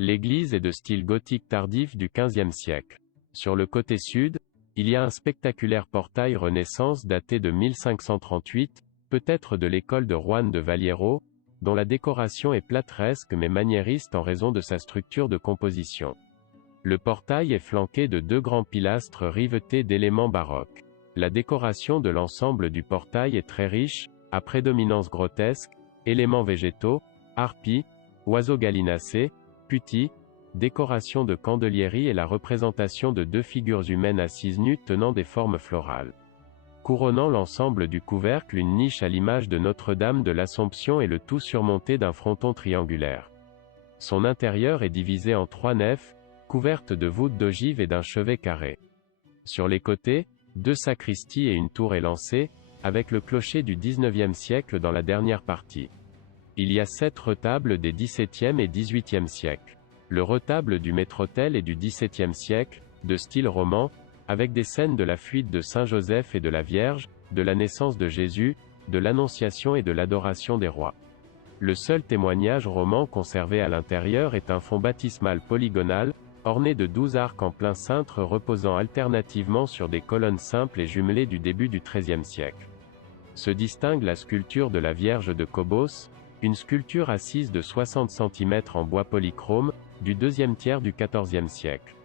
L'église est de style gothique tardif du XVe siècle. Sur le côté sud, il y a un spectaculaire portail Renaissance daté de 1538, peut-être de l'école de Juan de Vallejo, dont la décoration est plateresque mais maniériste en raison de sa structure de composition. Le portail est flanqué de 2 grands pilastres rivetés d'éléments baroques. La décoration de l'ensemble du portail est très riche, à prédominance grotesque, éléments végétaux, harpies, oiseaux gallinacés, putti, décoration de candelieri et la représentation de 2 figures humaines assises nues tenant des formes florales. Couronnant l'ensemble du couvercle une niche à l'image de Notre-Dame de l'Assomption et le tout surmonté d'un fronton triangulaire. Son intérieur est divisé en 3 nefs, couvertes de voûtes d'ogive et d'un chevet carré. Sur les côtés, 2 sacristies et une tour élancée, avec le clocher du XIXe siècle dans la dernière partie. Il y a 7 retables des XVIIe et XVIIIe siècles. Le retable du maître-autel est du XVIIe siècle, de style roman, avec des scènes de la fuite de Saint Joseph et de la Vierge, de la naissance de Jésus, de l'Annonciation et de l'adoration des rois. Le seul témoignage roman conservé à l'intérieur est un fond baptismal polygonal, orné de 12 arcs en plein cintre reposant alternativement sur des colonnes simples et jumelées du début du XIIIe siècle. Se distingue la sculpture de la Vierge de Cobos, une sculpture assise de 60 cm en bois polychrome, du deuxième tiers du XIVe siècle.